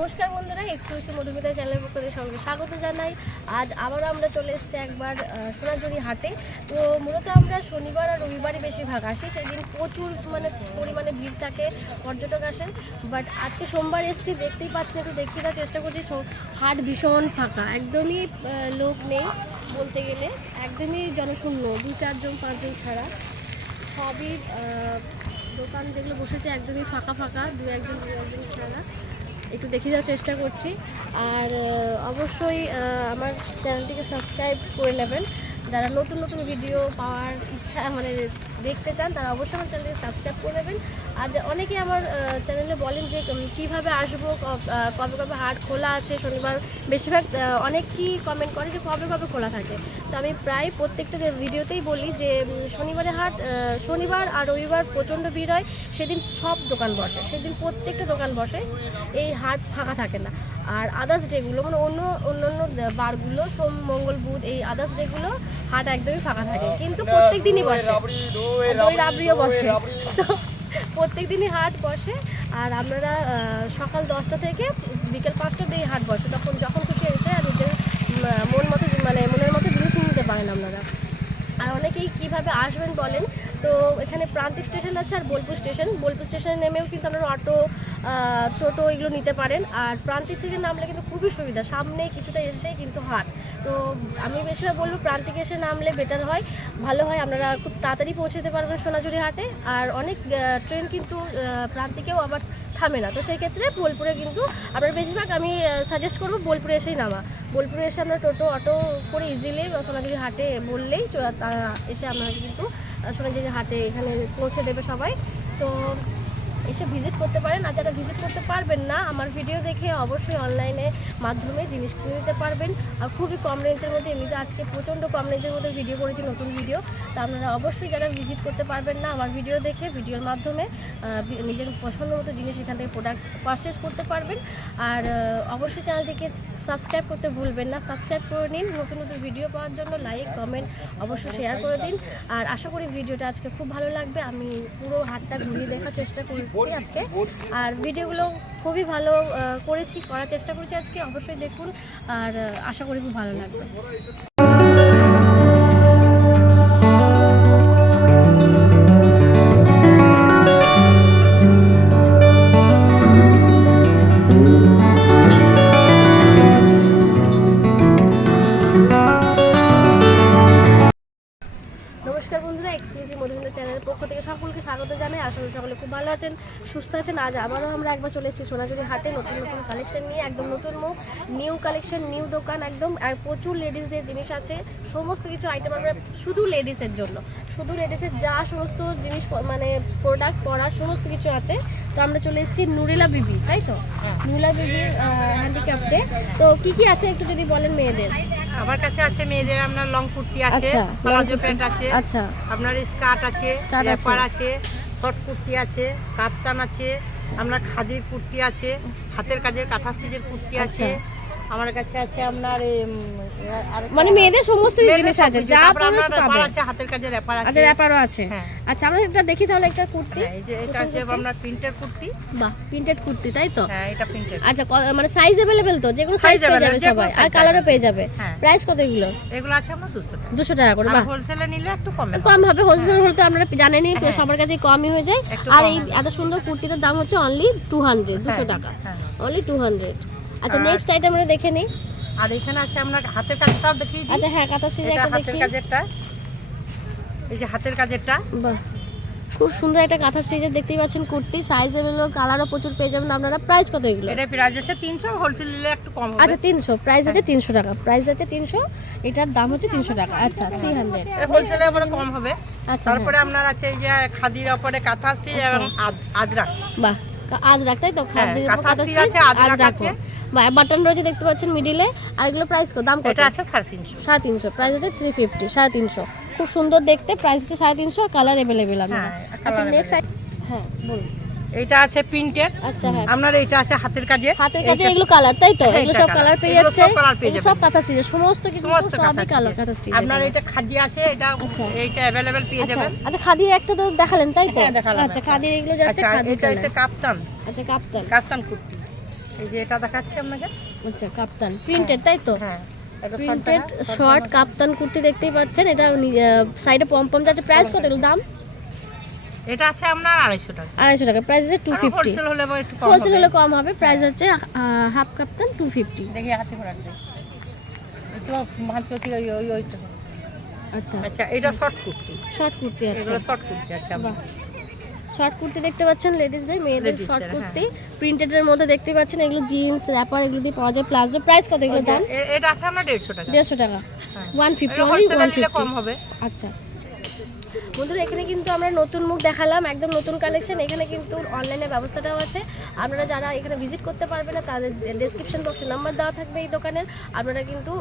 নমস্কার বন্ধুরা, এক্সক্লুসিভ মধুমিতা চ্যানেলের পক্ষ থেকে সবাইকে স্বাগত জানাই। আজ আবারও আমরা চলে এসেছি একবার সোনাঝুরি হাটে। তো মূলত আমরা শনিবার আর রবিবারই বেশিরভাগ আসি, সেদিন প্রচুর পরিমাণে ভিড় থাকে, পর্যটক আসেন। বাট আজকে সোমবার এসেছি, দেখতেই পাচ্ছেন, একটু দেখতে দেওয়ার চেষ্টা করছি। হাট ভীষণ ফাঁকা, একদমই লোক নেই বলতে গেলে, একদমই জনশূন্য, 2-4 জন 5 জন ছাড়া। সবই দোকান যেগুলো বসেছে একদমই ফাঁকা, 2-1 জন ছাড়া। একটু দেখে যাওয়ার চেষ্টা করছি। আর অবশ্যই আমার চ্যানেলটিকে সাবস্ক্রাইব করে নেবেন। যারা নতুন ভিডিও পাওয়ার ইচ্ছা দেখতে চান, তারা অবশ্যই আমার চ্যানেলটিকে সাবস্ক্রাইব করে নেবেন। আর অনেকেই আমার চ্যানেলে বলেন যে কীভাবে আসবো, কবে হাট খোলা আছে শনিবার। বেশিরভাগ অনেকেই কমেন্ট করে যে কবে খোলা থাকে। তো আমি প্রায় প্রত্যেকটা ভিডিওতেই বলি যে শনিবারে হাট, শনিবার আর রবিবার প্রচণ্ড ভিড় হয়। সেদিন সব দোকান বসে, সেদিন প্রত্যেকটা দোকান বসে, এই হাট ফাঁকা থাকে না। আর আদার্স ডেগুলো অন্যান্য বারগুলো, সোম মঙ্গল বুধ, এই আদার্স ডেগুলো হাট একদমই ফাঁকা থাকে। কিন্তু প্রত্যেক দিনই বসে, দই রাবড়িও বসে। তো প্রত্যেক দিনই হাট বসে। আর আপনারা সকাল 10টা থেকে বিকেল 5টা দিয়ে হাট বসে, যখন খুশি এসে আর নিজের মনের মতো জিনিস নিতে পারেন আপনারা। আর অনেকেই কীভাবে আসবেন বলেন, তো এখানে প্রান্তিক স্টেশন আছে আর বোলপুর স্টেশনে নেমেও কিন্তু আপনারা অটো, টোটো এগুলো নিতে পারেন। আর প্রান্তিক থেকে নামলে কিন্তু খুবই সুবিধা, সামনে কিছুটা এসেই কিন্তু হাট। তো আমি বেশিরভাগ বলবো প্রান্তিক এসে নামলে বেটার হয়, ভালো হয়, আপনারা খুব তাড়াতাড়ি পৌঁছতে পারবেন সোনাঝুরি হাটে। আর অনেক ট্রেন কিন্তু প্রান্তিকেও আবার থামে না, তো সেই ক্ষেত্রে বোলপুরে কিন্তু আপনার বেশিরভাগ আমি সাজেস্ট করবো বোলপুরে এসেই নামা। বোলপুরে এসে আমরা টোটো অটো করে ইজিলি সোনাঝুরি হাটে বললেই এসে আপনারা কিন্তু সোনাঝুরি হাটে এখানে পৌঁছে দেবে সবাই। তো এসে ভিজিট করতে পারেন। আর যারা ভিজিট করতে পারবেন না, আমার ভিডিও দেখে অবশ্যই অনলাইনে মাধ্যমে জিনিস কিনে নিতে পারবেন। আর খুবই কম রেঞ্জের মধ্যে, এমনিতে আজকে প্রচণ্ড কম রেঞ্জের মধ্যে ভিডিও করেছি, নতুন ভিডিও। তো আপনারা অবশ্যই যারা ভিজিট করতে পারবেন না, আমার ভিডিও দেখে ভিডিওর মাধ্যমে নিজের পছন্দ মতো জিনিস এখান থেকে প্রোডাক্ট পারচেস করতে পারবেন। আর অবশ্যই চ্যানেলটিকে সাবস্ক্রাইব করতে ভুলবেন না, সাবস্ক্রাইব করে নিন নতুন ভিডিও পাওয়ার জন্য। লাইক কমেন্ট অবশ্যই শেয়ার করে দিন। আর আশা করি ভিডিওটা আজকে খুব ভালো লাগবে। আমি পুরো হাটটা ঘুরিয়ে দেখার চেষ্টা করছি আজকে, আর ভিডিওগুলো খুবই ভালো করার চেষ্টা করেছি আজকে। অবশ্যই দেখুন, আর আশা করি খুব ভালো লাগবে। নমস্কার বন্ধুরা, এক্সক্লুসিভ মধুমিতা চ্যানেলের পক্ষ থেকে সকলকে স্বাগত জানাই। আশা করি সকলে খুব ভালো আছেন, সুস্থ আছেন। আজ আবারও আমরা একবার চলে এসেছি সোনাঝুরি হাটে নতুন কালেকশন নিয়ে, একদম নতুন নিউ কালেকশন, নিউ দোকান একদম। আর প্রচুর লেডিসদের জিনিস আছে, সমস্ত কিছু আইটেম আমরা শুধু লেডিসের জন্য, শুধু লেডিসের যা সমস্ত জিনিস প্রোডাক্ট পরার সমস্ত কিছু আছে। তো আমরা চলে এসেছি নুরিলা বিবি, তাই তো? নুরিলা বিবি হ্যান্ডিক্রাফটে। তো কি আছে একটু যদি বলেন মেয়েদের। আমার কাছে আছে মেয়েদের আপনার লং কুর্তি আছে, প্লাজো প্যান্ট আছে, আচ্ছা, আপনার স্কার্ট আছে, র্যাপার আছে, শর্ট কুর্তি আছে, কাপ্তান আছে, আপনার খাদির কুর্তি আছে, হাতের কাজের কাঁথা স্টিচের কুর্তি আছে। আমার কাছে আছে আপনার মেয়েদের সমস্ত জিনিস আছে, যা আপনার আছে, হাতের কাজের র্যাপার আছে। আচ্ছা, র্যাপারও আছে। আচ্ছা, আমরা এটা দেখি তাহলে। একটা কুর্তি, এই যে এটা আছে আপনার প্রিন্টেড কুর্তি। বাহ, প্রিন্টেড কুর্তি, তাই তো? হ্যাঁ, এটা প্রিন্টেড। আচ্ছা, সাইজ अवेलेबल তো? যে কোনো সাইজ পেয়ে যাবে সবাই, আর কালারও পেয়ে যাবে। প্রাইস কত এগুলো? এগুলো আছে আপনার 200 টাকা করে। বাহ, হোলসেলে নিলে একটু কম হবে। হোলসেল হলে তো আপনারা জানেনই, সবার কাছে কমই হয়ে যায়। আর এই এত সুন্দর কুর্তিটার দাম হচ্ছে অনলি 200 টাকা, অনলি 200। আচ্ছা, নেক্সট আইটেম আমরা দেখে নিই। আর এখানে আছে আপনার হাতের কাজটাও দেখিয়ে দিই। আচ্ছা, হ্যাঁ, কাঁথা স্টিচের একটা দেখি। হাতের কাজেরটা, এই যে হাতের কাজেরটা, বাহ, খুব সুন্দর একটা কাঁথা স্টিচের দেখতেই পাচ্ছেন কুর্তি। সাইজ এগুলো কালারও প্রচুর পেয়ে যাবেন আপনারা। প্রাইস কত এগুলো? এটা প্রাইস আছে 300, হোলসেল নিলে একটু কম হবে। আচ্ছা, 300, প্রাইস আছে 300 টাকা, প্রাইস আছে 300, এটার দাম হচ্ছে 300 টাকা। আচ্ছা, 300, হোলসেলে আবার কম হবে। আচ্ছা, তারপরে আপনার আছে এই যে খাদির উপরে কাঁথা স্টিচ এবং আজরাক। বাহ, আজরাক, তাই তো? খাদির উপর কাঁথা স্টিচ, আজরাক। বাটন রয়েছে দেখতে পাচ্ছেন মিডিলে। আর এগুলো প্রাইস কত? দাম কত? এটা আছে 350, প্রাইস আছে 350, 350। খুব সুন্দর দেখতে, প্রাইস আছে 350, কালার अवेलेबल আপনারা। আচ্ছা, নেক্সট, হ্যাঁ বলুন। এইটা আছে প্রিন্টেড। আচ্ছা, হ্যাঁ, আপনার এইটা আছে হাতের কাজে, এগুলো কালার, তাই তো? এগুলো সব কালার পেয়ে যাচ্ছে, সব কাঁথা স্টিচ, সমস্ত কিছু সবই কালার কাঁথা স্টিচ। আপনার এটা খাদি আছে, এটা এইটা अवेलेबल পেয়ে যাবেন। আচ্ছা, খাদির একটা তো দেখালেন, তাই তো? আচ্ছা, খাদির এগুলো যাচ্ছে, খাদির এটা কাপ্তান। আচ্ছা, কাপ্তান কুর্তি। এই যে এটা দেখাচ্ছি আপনাকে। আচ্ছা কাপ্তান প্রিন্টেড তাই তো? হ্যাঁ, এটা প্রিন্টেড শর্ট কাপ্তান কুর্তি দেখতেই পাচ্ছেন। এটা সাইডে পম যাচ্ছে। প্রাইস কত এর দাম? এটা আছে আপনার 250 টাকা। 250 টাকা। প্রাইস আছে 250। হোলসেল হলে একটু কম হবে। হোলসেল হলে কম হবে। প্রাইস আছে হাফ কাপ্তান 250। দেখি হাতে করে রাখবে। একটু ভাঁজ করছি ওই তো। আচ্ছা আচ্ছা, এটা শর্ট কুর্তি। শর্ট কুর্তি আছে। এগুলো শর্ট কুর্তি আছে আপনার। শর্ট কুর্তি দেখতে পাচ্ছেন লেডিসদের, মেয়েদের শর্ট কুর্তি প্রিন্টেডের মধ্যে দেখতে পাচ্ছেন। এগুলো জিন্স র্যাপার এগুলো দিয়ে পাওয়া যায়। প্লাজো প্রাইস কত এগুলো দাম? এটা আছে আমরা 150 টাকা। 150 টাকা। 150 অনলি 150 কম হবে। আচ্ছা বন্ধুরা, এখানে কিন্তু আমরা নতুন মুখ দেখালাম, একদম নতুন কালেকশন। এখানে কিন্তু অনলাইনের ব্যবস্থাটাও আছে। আপনারা যারা এখানে ভিজিট করতে পারবেন না তাদের ডেসক্রিপশন বক্সে নাম্বার দেওয়া থাকবে এই দোকানের। আপনারা কিন্তু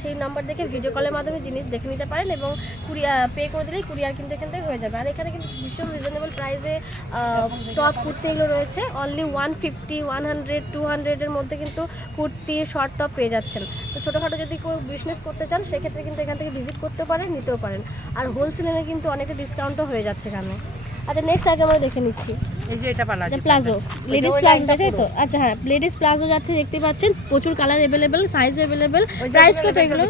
সেই নাম্বার দেখে ভিডিও কলের মাধ্যমে জিনিস দেখে নিতে পারেন এবং পে করে দিলেই কুরিয়ার কিন্তু এখান থেকে হয়ে যাবে। আর এখানে কিন্তু ভীষণ রিজনেবল প্রাইসে টপ কুর্তি এগুলো রয়েছে। অনলি 150, 100, 200 মধ্যে কিন্তু কুর্তি শর্ট টপ পেয়ে যাচ্ছেন। তো ছোটোখাটো যদি কেউ বিজনেস করতে চান সেক্ষেত্রে কিন্তু এখান থেকে ভিজিট করতে পারেন, নিতেও পারেন। আর হোলসেলে কিন্তু অনেক ডিসকাউন্টও হয়ে যাচ্ছে এখানে। আচ্ছা নেক্সট আইটেম আমরা দেখে নিচ্ছি। এই যে এটা প্লাজো। প্লাজো লেডিস প্লাজো তাই তো? আচ্ছা হ্যাঁ, লেডিস প্লাজো যাচ্ছে দেখতে পাচ্ছেন। প্রচুর colour available, size available. Price কত এগুলো?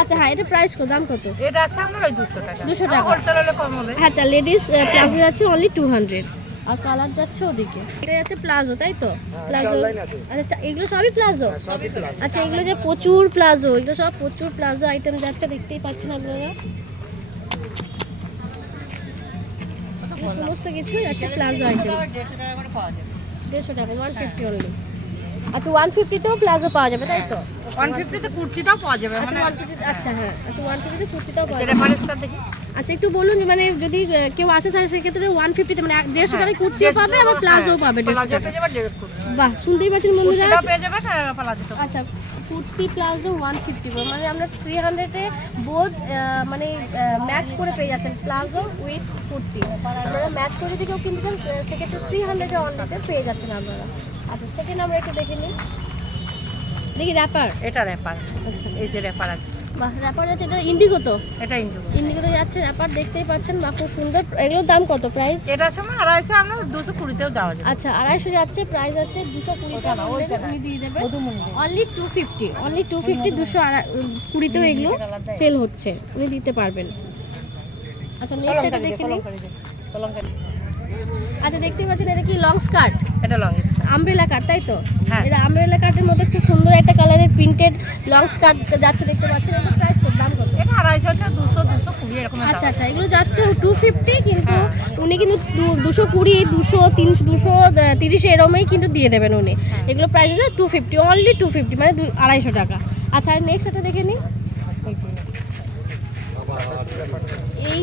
আচ্ছা হ্যাঁ, এটা প্রাইস কত, দাম কত? এটা আছে আমরা ওই 200 টাকা। 200 টাকা। হোলসেল হলে কম হবে। আচ্ছা লেডিস প্লাজো যাচ্ছে অনলি 200 আর কালার যাচ্ছে ওদিকে। এটা যাচ্ছে প্লাজো তাই তো? প্লাজো। আচ্ছা এগুলো সবই প্লাজো? আচ্ছা এগুলো যে প্রচুর প্লাজো, এগুলো সব প্রচুর প্লাজো আইটেম যাচ্ছে দেখতেই পাচ্ছেন আপনারা। সমস্ত কিছুই আছে প্লাজো আইটেম। 150 টাকা করে পাওয়া যাবে। 150 টাকা 150 অনলি। আচ্ছা 150 তেও প্লাজো পাওয়া যাবে তাই তো? 150 তে কুর্তিটাও পাওয়া যাবে। আচ্ছা 150 আচ্ছা হ্যাঁ, আচ্ছা 150 তে কুর্তিটাও পাওয়া এটা যাবে। প্রাইসটা দেখি। আচ্ছা একটু বলুন যে মানে যদি কেউ আসে তাহলে সেক্ষেত্রে 150 তে মানে 150 টাকায় কুর্তিও পাবে আবার প্লাজোও পাবে 150 প্লাজো টাকা। পেয়ে যাবে 150 কুর্তি। বাহ শুনতেই পাচ্ছেন বন্ধুরা। কুর্তিটাও পেয়ে যাবে প্লাজোটা। আচ্ছা কুর্তি প্লাজো 150 মানে আমরা 300 এ বোথ মানে ম্যাচ করে পেয়ে যাচ্ছেন প্লাজো উইথ কুর্তি। আপনারা ম্যাচ করে যদি কেউ কিনতে চান সেক্ষেত্রে 300 এ অনলিতে পেয়ে যাচ্ছেন আপনারা। আচ্ছা সেকেন্ড আমরা একটু দেখে নিই। দেখি র্যাপার। এটা র্যাপার। আচ্ছা এই যে র্যাপার আছে। বাহ র্যাপার যাচ্ছে। এটা ইন্ডিগো তো? এটা ইন্ডিগো। ইন্ডিগোতে যাচ্ছে র্যাপার দেখতেই পাচ্ছেন। বাহ খুব সুন্দর। এগুলোর দাম কত প্রাইস? এটা আছে আমরা 250 আমরা 220 তেও দেওয়া যাবে। আচ্ছা 250 যাচ্ছে, প্রাইস আছে 220 টাকা উনি দিয়ে দেবেন। অনলি 250, অনলি 250 220 তেও এগুলো সেল হচ্ছে, উনি দিতে পারবেন। আচ্ছা নেক্সট এটা দেখে নিই। আচ্ছা দেখতেই পাচ্ছেন এটা কি লং স্কার্ট? এটা লং আমব্রেলা কাট তাই তো? হ্যাঁ। এটা আমব্রেলা কাটের মধ্যে খুব সুন্দর একটা কালারের প্রিন্টেড লং স্কার্ট যাচ্ছে দেখতে পাচ্ছেন। এটা প্রাইস কত, দাম কত? এটা 250 200 220 এরকম। আচ্ছা আচ্ছা এগুলো যাচ্ছে 250 কিন্তু উনি কিন্তু 220 200 300 230 এরকমই কিন্তু দিয়ে দেবেন উনি। এগুলো প্রাইস আছে 250, অনলি 250 মানে 250 টাকা। আচ্ছা আর নেক্সট এটা দেখে নিই। এই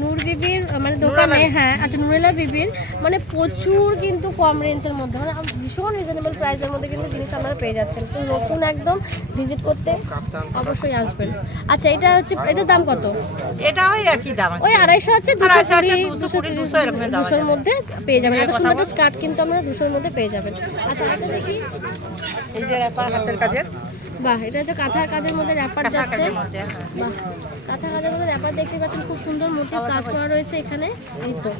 নূর বিবির মানে দোকানে হ্যাঁ আচ্ছা নুরেলা বিবির মানে প্রচুর কিন্তু কম রেঞ্জের মধ্যে মানে ভীষণ রিজনেবল প্রাইসের মধ্যে কিন্তু জিনিস আপনারা পেয়ে যাচ্ছেন। তো নতুন একদম ভিজিট করতে অবশ্যই আসবেন। আচ্ছা এটা হচ্ছে এটার দাম কত? এটা ওই একই দাম আছে। ওই 250 আছে 220 200 এরকম দাম 200 মধ্যে পেয়ে যাবেন। এত সুন্দর একটা স্কার্ট কিন্তু আমরা 200 মধ্যে পেয়ে যাবেন। আচ্ছা এটা দেখি। এই যে র্যাপার হাতের কাজের। বাহ এটা হচ্ছে কাঁথার কাজের মধ্যে র্যাপার যাচ্ছে। হ্যাঁ। বাহ কাঁথা কাজের মধ্যে র্যাপার দেখতে পাচ্ছেন, খুব সুন্দর মোটিভ কাজ করা রয়েছে এখানে। এই তো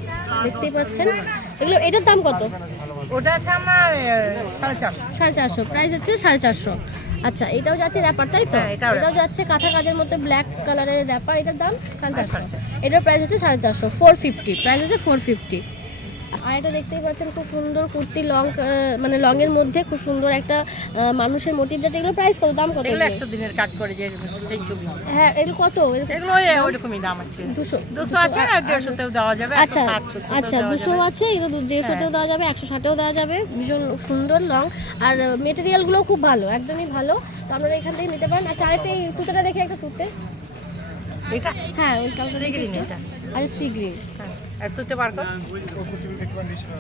দেখতেই পাচ্ছেন। এগুলো এটার দাম কত? ওটা আছে আমার 450 450, প্রাইস হচ্ছে 450। আচ্ছা এটাও যাচ্ছে র্যাপার তাই তো? হ্যাঁ, এটাও যাচ্ছে কাঁথা কাজের মধ্যে ব্ল্যাক কালারের র্যাপার। এটার দাম 450। এটার প্রাইস আছে 450, 450 প্রাইস আছে 450। আর এটা দেখতেই পাচ্ছেন খুব সুন্দর কুর্তি লং মানে লং এর মধ্যে খুব সুন্দর একটা মানুষের মোটিভ যাচ্ছে। এগুলো প্রাইস কত, দাম কত? এগুলো 100 দিনের কাজ করে যে সেই ছবি। হ্যাঁ এগুলো কত? এগুলো ওইরকমই দাম আছে। 200 আছে 150 তেও দেওয়া যাবে। আচ্ছা আচ্ছা 200 আছে, এগুলো 150 তেও দেওয়া যাবে, 160 দেওয়া যাবে। ভীষণ সুন্দর লং আর মেটেরিয়ালগুলো খুব ভালো, একদমই ভালো। তো আপনারা এখান থেকে নিতে পারেন। আচ্ছা আরেকটা এই তুতেটা দেখে একটা তুতে। এটা হ্যাঁ ওই কালারটা গ্রিন এটা। আর সি গ্রিন। হ্যাঁ আর তুতে বার কর।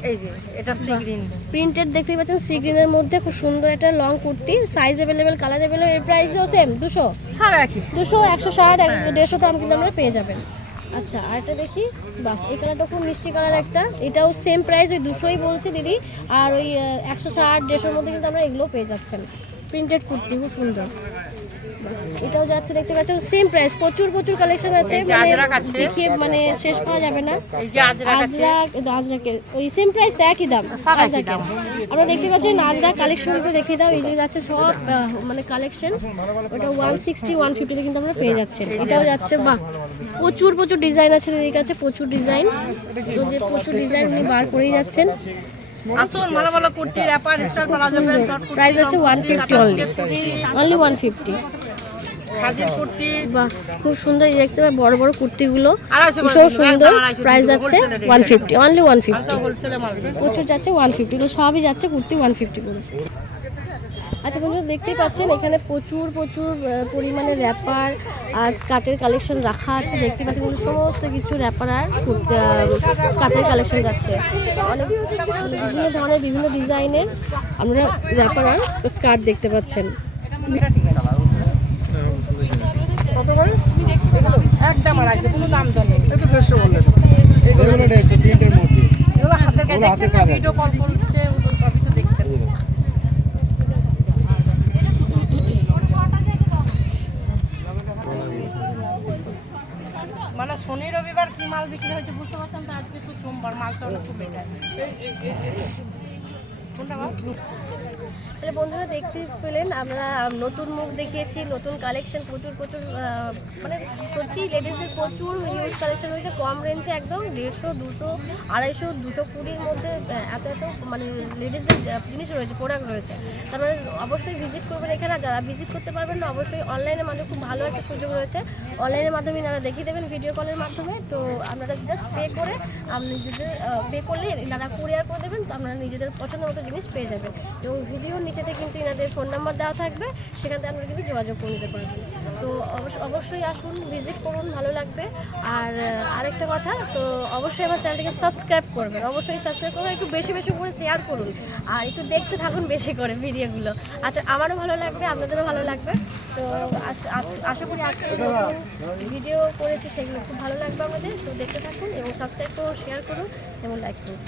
এই যে এটা সি গ্রিন প্রিন্টেড দেখতেই পাচ্ছেন সি গ্রিনের মধ্যে খুব সুন্দর একটা long kurti, size available, colour available. এর প্রাইসও সেম 200 সব একই 200 160 150 দাম কিন্তু আমরা পেয়ে যাবেন। আচ্ছা আরেকটা দেখি। বাহ এই কালারটা খুব মিষ্টি কালার একটা, এটাও সেম প্রাইস ওই 200ই বলছি দিদি। আর ওই 160 150 মধ্যে কিন্তু আমরা এগুলো পেয়ে যাচ্ছেন। প্রিন্টেড কুর্তি খুব সুন্দর। এটাও যাচ্ছে দেখতে পাচ্ছেন সেম প্রাইস, প্রচুর প্রচুর কালেকশন আছে, এই যে মানে আজরাক আছে। দেখিয়ে মানে শেষ করা যাবে না। এই যে আজরাক আছে, আজরাকের ওই সেম প্রাইস, একই দাম সব একই আজরাকের। দাম। আমরা দেখতে পাচ্ছেন আজরাক কালেকশনগুলো দেখিয়ে দাও, এই যে যাচ্ছে সব মানে কালেকশন, ওটা 160 150 তে কিন্তু আমরা পেয়ে যাচ্ছেন। এটাও যাচ্ছে, বাহ প্রচুর প্রচুর ডিজাইন আছে এদিকে, আছে প্রচুর ডিজাইন, যে প্রচুর ডিজাইন উনি বার করেই যাচ্ছেন। আসুন ভালো ভালো kurti, wrapper, star, palazzo pant, short kurti, price আছে 150 অনলি 150। খাদির কুর্তি, বাহ খুব সুন্দর, এই দেখতে পাই বড় বড় কুর্তিগুলো 250 করে ভীষণ দিন, সুন্দর। একদম 250 প্রাইস যাচ্ছে 150 অনলি 150, সব হোলসেলে মাল দিন। প্রচুর যাচ্ছে 150, এগুলো সবই যাচ্ছে কুর্তি 150 করে। আচ্ছা বন্ধুরা দেখতেই পাচ্ছেন এখানে প্রচুর প্রচুর পরিমাণে র্যাপার আর স্কার্টের কালেকশন রাখা আছে, দেখতে পাচ্ছেন কিন্তু সমস্ত কিছু র্যাপার আর স্কার্টের কালেকশন যাচ্ছে, অনেক বিভিন্ন ধরনের বিভিন্ন ডিজাইনের আমরা র্যাপার আর স্কার্ট দেখতে পাচ্ছেন। কত করে? একদম 250, কোনো দাম দর নেই। এটা 150 বললেন। এগুলো দেখছে প্রিন্টের মধ্যে। এগুলো হাতের কাজ ওগুলো হাতের দেখছেন, কাজ আছে। ভিডিও কল করছে, ওগুলো সবই তো দেখছেন। মানে শনি রবিবার কি মাল বিক্রি হয়েছে বুঝতে পারতাম, তো আজকে তো সোমবার, মালটা অনেক কমে যায়। কোনটা মাল? তাহলে বন্ধুরা দেখতে পেলেন আমরা নতুন মুখ দেখিয়েছি, নতুন কালেকশন প্রচুর প্রচুর, মানে সত্যি লেডিসদের প্রচুর হিউজ কালেকশন রয়েছে কম রেঞ্জে, একদম 150 200 250 220-র মধ্যে এত এত মানে লেডিসদের জিনিস রয়েছে, প্রোডাক্ট রয়েছে। তারপরে অবশ্যই ভিজিট করবেন এখানে, যারা ভিজিট করতে পারবেন না অবশ্যই অনলাইনের মাধ্যমে খুব ভালো একটা সুযোগ রয়েছে, অনলাইনের মাধ্যমে এনারা দেখিয়ে দেবেন ভিডিও কলের মাধ্যমে। তো আপনারা জাস্ট পে করে নিজেদের পে করলে এনারা কুরিয়ার করে দেবেন, তো আপনারা নিজেদের পছন্দ মতো জিনিস পেয়ে যাবেন। এবং ভিডিওর নিচেতে কিন্তু এনাদের ফোন নাম্বার দেওয়া থাকবে, সেখান থেকে আপনারা কিন্তু যোগাযোগ করে নিতে পারবেন। তো অবশ্যই আসুন, ভিজিট করুন, ভালো লাগবে। আর আরেকটা কথা, তো অবশ্যই আমার চ্যানেলটাকে সাবস্ক্রাইব করবেন, অবশ্যই সাবস্ক্রাইব করবেন, একটু বেশি বেশি করে শেয়ার করুন আর একটু দেখতে থাকুন বেশি করে ভিডিওগুলো। আচ্ছা আমারও ভালো লাগবে, আপনাদেরও ভালো লাগবে। তো আশা করি আজকে নতুন ভিডিও করেছি সেগুলো খুব ভালো লাগবে আমাদের। তো দেখতে থাকুন এবং সাবস্ক্রাইব করুন, শেয়ার করুন এবং লাইক করুন।